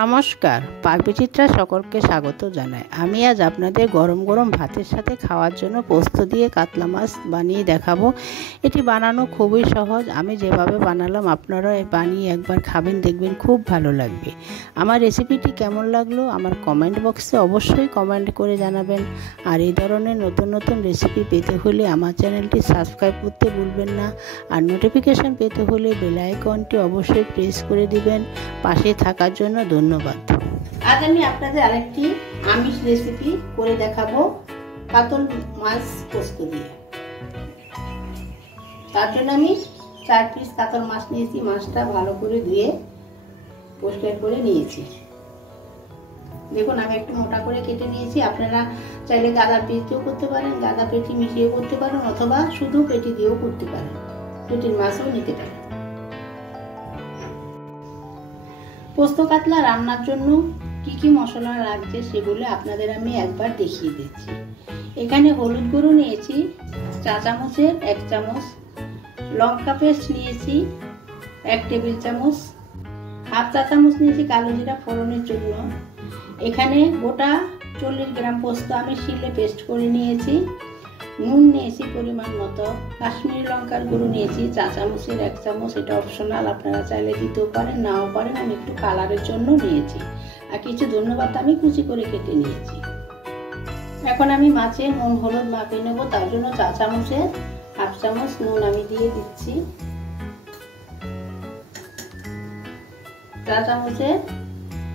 নমস্কার, পাকবিচিত্রা সকলকে স্বাগত জানাই। আমি আজ আপনাদের গরম গরম ভাতের সাথে খাওয়ার জন্য পোস্ত দিয়ে কাতলা মাছ বানিয়ে দেখাবো। এটি বানানো খুবই সহজ। আমি যেভাবে বানালাম আপনারা বানিয়ে একবার খাবেন, দেখবেন খুব ভালো লাগবে। আমার রেসিপিটি কেমন লাগলো আমার কমেন্ট বক্সে অবশ্যই কমেন্ট করে জানাবেন। আর এই ধরনের নতুন নতুন রেসিপি পেতে হলে আমার চ্যানেলটি সাবস্ক্রাইব করতে ভুলবেন না। আর নোটিফিকেশান পেতে হলে বেল আইকনটি অবশ্যই প্রেস করে দিবেন। পাশে থাকার জন্য ধন্যবাদ। আজ আমি আপনাদের আরেকটি আমিষ রেসিপি করে দেখাবো কাতল মাছ পোস্ত দিয়ে। তার জন্য আমি 4 পিস কাতল মাছ নিয়েছি। মাছটা ভালো করে ধুয়ে পরিষ্কার করে নিয়েছি। দেখুন আমি একটু মোটা করে কেটে নিয়েছি। আপনারা চাইলে গাদা পিস দিয়েও করতে পারেন, গাদা পেটি মিশিয়েও করতে পারেন, অথবা শুধু পেটি দিয়েও করতে পারেন। পেটির মাছও নিতে পারেন। পোস্ত কাতলা রান্নার জন্য কি কি মশলা লাগছে সেগুলো আপনাদের আমি একবার দেখিয়ে দিচ্ছি। এখানে হলুদ গুঁড়ো নিয়েছি 4 চামচের 1 চামচ, লঙ্কা পেস্ট নিয়েছি 1 টেবিল চামচ, 1/2 চা চামচ নিয়েছি কালো জিরা ফোড়নের জন্য। এখানে গোটা 40 গ্রাম পোস্ত আমি শিলে পেস্ট করে নিয়েছি। নুন নিয়েছি পরিমাণ মতো, কাশ্মীরি লঙ্কার গুঁড়ো নিয়েছি 4 চামচের 1 চামচ, এটা অপশনাল, আপনারা চাইলে দিতেও পারেন নাও পারেন। আমি একটু কালারের জন্য নিয়েছি। আর কিছু ধন্যবাদ আমি কুচি করে কেটে নিয়েছি। এখন আমি মাছে নুন হলুদ মাখিয়ে নেব। তার জন্য 4 চামচের 1/2 চামচ নুন আমি দিয়ে দিচ্ছি, 4 চামচের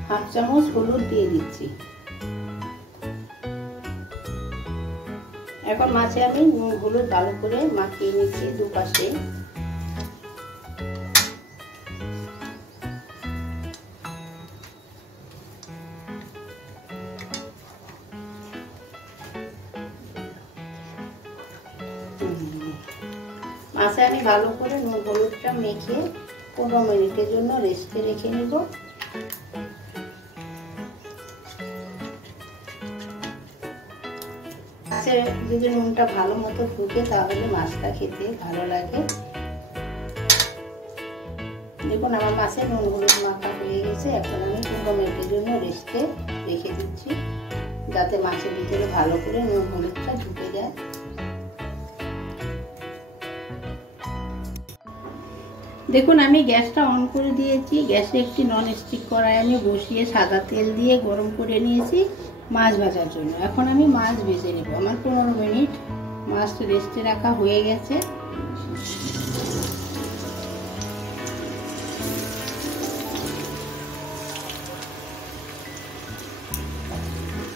1/2 চামচ হলুদ দিয়ে দিচ্ছি। এখন মাছে আমি নুন হলুদ ভালো করে মাখিয়ে নিচ্ছি দুপাশে। মাছে আমি ভালো করে নুন হলুদটা মেখে 15 মিনিটের জন্য রেস্টে রেখে নেব। যদি নুনটা ভালো মতো ঢুকে তাহলে মাছটা খেতে ভালো লাগে। দেখুন আমার মাছে নুন হলুদ মাখা হয়ে গেছে। এখন আমি 15 মিনিটের জন্য রেস্টে রেখে দিচ্ছি, যাতে মাছের ভিতরে ভালো করে নুন হলুদটা ঢুকে যায়। দেখুন আমি গ্যাসটা অন করে দিয়েছি। গ্যাসে একটি ননস্টিক কড়াই আমি বসিয়ে সাদা তেল দিয়ে গরম করে নিয়েছি মাছ ভাজার জন্য। এখন আমি মাছ ভেজে নেব। আমার 15 মিনিট মাছ রেস্টে রাখা হয়ে গেছে।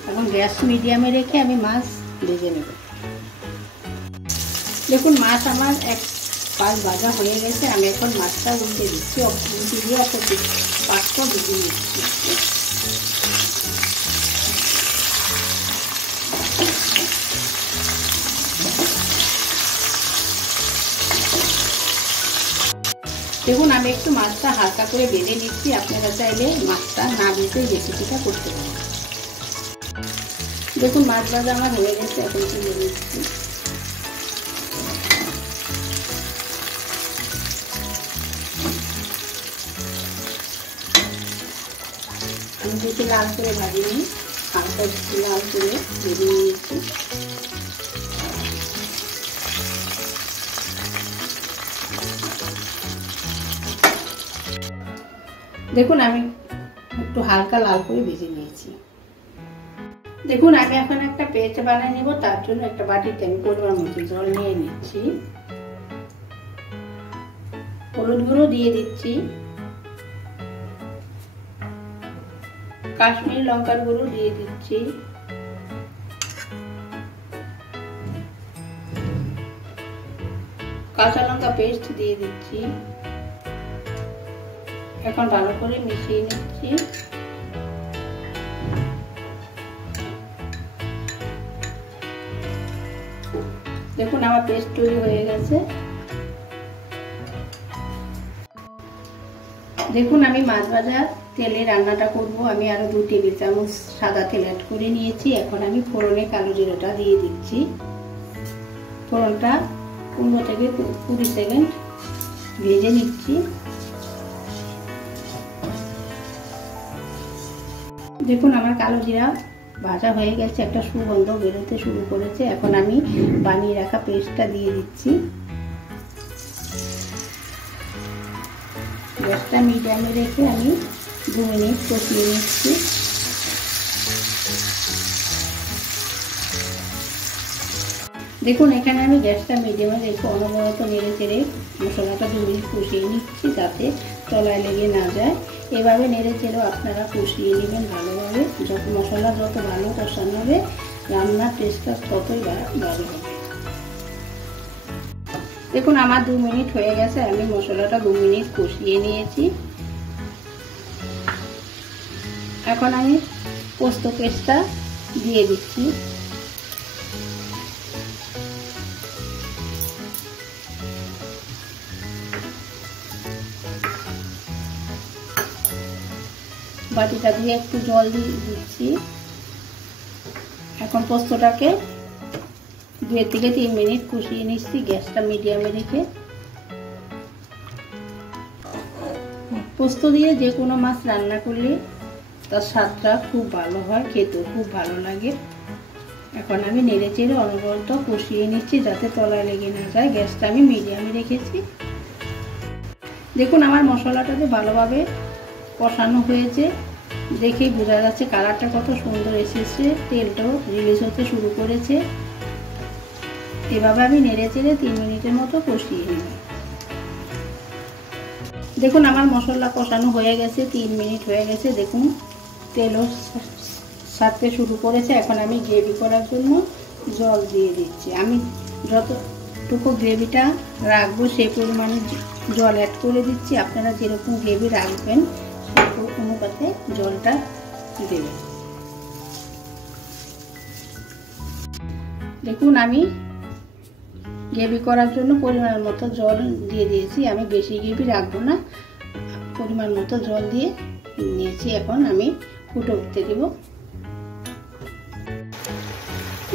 এখন গ্যাস মিডিয়ামে রেখে আমি মাছ ভেজে নেব। দেখুন মাছ আমার 1 পাশ ভাজা হয়ে গেছে। আমি এখন মাছটা উল্টে দিচ্ছি, উল্টে দিয়ে একটা পাঁচটা ভেজে নিচ্ছি। দেখুন আমি একটু মাছটা হালকা করে ভেজে নিচ্ছি। আপনারা চাইলে মাছটা না ভেজে রেসিপিটা করতে পারেন। দেখুন মাছ ভাজা আমার হয়ে গেছে। এখন তুলে নিচ্ছি। আমি বেশি লাল করে ভাজিনি, হালকা একটু লাল করে ভেজে নিয়েছি। দেখুন আমি একটু হালকা লাল করে ভেজে নিয়েছি। দেখুন আমি এখন একটা পেস্ট বানিয়ে নেব। তার জন্য একটা বাটিতে আমি পরিমাণ মতো জল নিয়ে নিচ্ছি। হলুদ গুঁড়ো দিয়ে দিচ্ছি, কাশ্মীরি লঙ্কার গুঁড়ো দিয়ে দিচ্ছি, কাঁচা লঙ্কা পেস্ট দিয়ে দিচ্ছি। এখন ভালো করে মিশিয়ে নিচ্ছি। দেখুন আমার পেস্ট তৈরি হয়ে গেছে। দেখুন আমি মাছ ভাজার তেলে রান্নাটা করব। আমি আরো 2 টেবিল চামচ সাদা তেল অ্যাড করে নিয়েছি। এখন আমি ফোড়নে কালো জিরাটা দিয়ে দিচ্ছি। ফোড়নটা 15 থেকে 20 সেকেন্ড ভেজে নিচ্ছি। দেখুন আমার কালো জিরা ভাজা হয়ে গেছে, একটা সুগন্ধ বেরোতে শুরু করেছে। এখন আমি বানিয়ে রাখা পেস্টটা দিয়ে দিচ্ছি। গ্যাসটা মিডিয়ামে রেখে আমি 2 মিনিট কষিয়ে নিচ্ছি। দেখুন এখানে আমি গ্যাসটা মিডিয়ামে রেখে অনবরত নেড়ে চেড়ে মশলাটা 2 মিনিট কষিয়ে নিচ্ছি, যাতে তলায় লেগে না যায়। এভাবে নেড়ে চেড়েও আপনারা কষিয়ে নেবেন ভালোভাবে। যত মশলা যত ভালো কষানো হবে, রান্নার টেস্টটা ততই ভালো হবে। দেখুন আমার 2 মিনিট হয়ে গেছে, আমি মশলাটা 2 মিনিট কষিয়ে নিয়েছি। এখন আমি পোস্ত পেস্টটা দিয়ে দিচ্ছি। বাটিটা দিয়ে একটু জল দিয়ে দিচ্ছি। এখন পোস্তটাকে 2 থেকে 3 মিনিট কষিয়ে নিচ্ছি, গ্যাসটা মিডিয়ামে রেখে। পোস্ত দিয়ে যে কোনো মাছ রান্না করলে তার স্বাদটা খুব ভালো হয়, খেতেও খুব ভালো লাগে। এখন আমি নেড়ে চেড়ে অনবরত কষিয়ে নিচ্ছি, যাতে তলায় লেগে না যায়। গ্যাসটা আমি মিডিয়ামে রেখেছি। দেখুন আমার মশলাটাকে ভালোভাবে কষানো হয়েছে, দেখেই বোঝা যাচ্ছে কালারটা কত সুন্দর এসেছে, তেলটাও রিলিজ হতে শুরু করেছে। এভাবে আমি নেড়ে চেড়ে 3 মিনিটের মতো কষিয়ে নেব। দেখুন আমার মশলা কষানো হয়ে গেছে, 3 মিনিট হয়ে গেছে। দেখুন তেলও ছাড়তে শুরু করেছে। এখন আমি গ্রেভি করার জন্য জল দিয়ে দিচ্ছি। আমি যতটুকু গ্রেভিটা রাখবো সেই পরিমাণে জল অ্যাড করে দিচ্ছি। আপনারা যেরকম গ্রেভি রাখবেন সেই অনুপাতে জলটা দেবেন। দেখুন আমি গ্রেভি করার জন্য পরিমাণ মতো জল দিয়ে দিয়েছি। আমি বেশি গ্রেভি রাখবো না, পরিমাণ মতো জল দিয়ে নিয়েছি। এখন আমি ফুটে উঠতে দেব।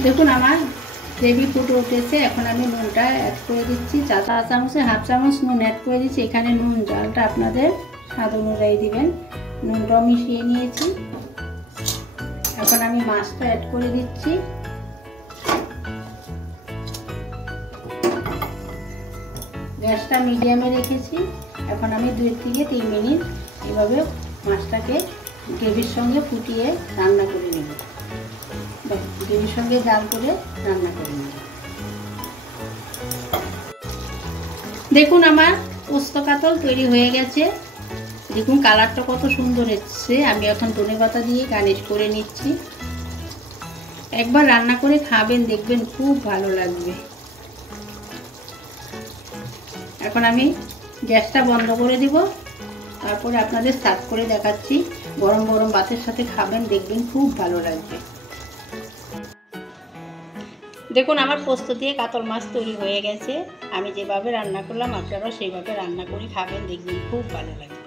দেখুন আমার গ্রেভি ফুটে উঠেছে। এখন আমি নুনটা অ্যাড করে দিচ্ছি। 4 চামচে 1/2 চামচ নুন অ্যাড করে দিচ্ছি। এখানে নুন জালটা আপনাদের স্বাদ অনুযায়ী দিবেন। নুনটাও মিশিয়ে নিয়েছি। এখন আমি মাছটা অ্যাড করে দিচ্ছি। গ্যাসটা মিডিয়ামে রেখেছি। এখন আমি 2 থেকে 3 মিনিট এভাবে মাছটাকে গ্রেভির সঙ্গে ফুটিয়ে রান্না করে নেব। গ্রেভির সঙ্গে জাল করে রান্না করে নেব। দেখুন আমার পোস্ত কাতল তৈরি হয়ে গেছে। দেখুন কালারটা কত সুন্দর এসেছে। আমি এখন ধনেপাতা দিয়ে গার্নিশ করে নিচ্ছি। একবার রান্না করে খাবেন, দেখবেন খুব ভালো লাগবে। এখন আমি গ্যাসটা বন্ধ করে দিব। তারপরে আপনাদের সার্ভ করে দেখাচ্ছি। গরম গরম ভাতের সাথে খাবেন, দেখবেন খুব ভালো লাগবে। দেখুন আমার পোস্ত দিয়ে কাতল মাছ তৈরি হয়ে গেছে। আমি যেভাবে রান্না করলাম আপনারাও সেইভাবে রান্না করে খাবেন, দেখবেন খুব ভালো লাগবে।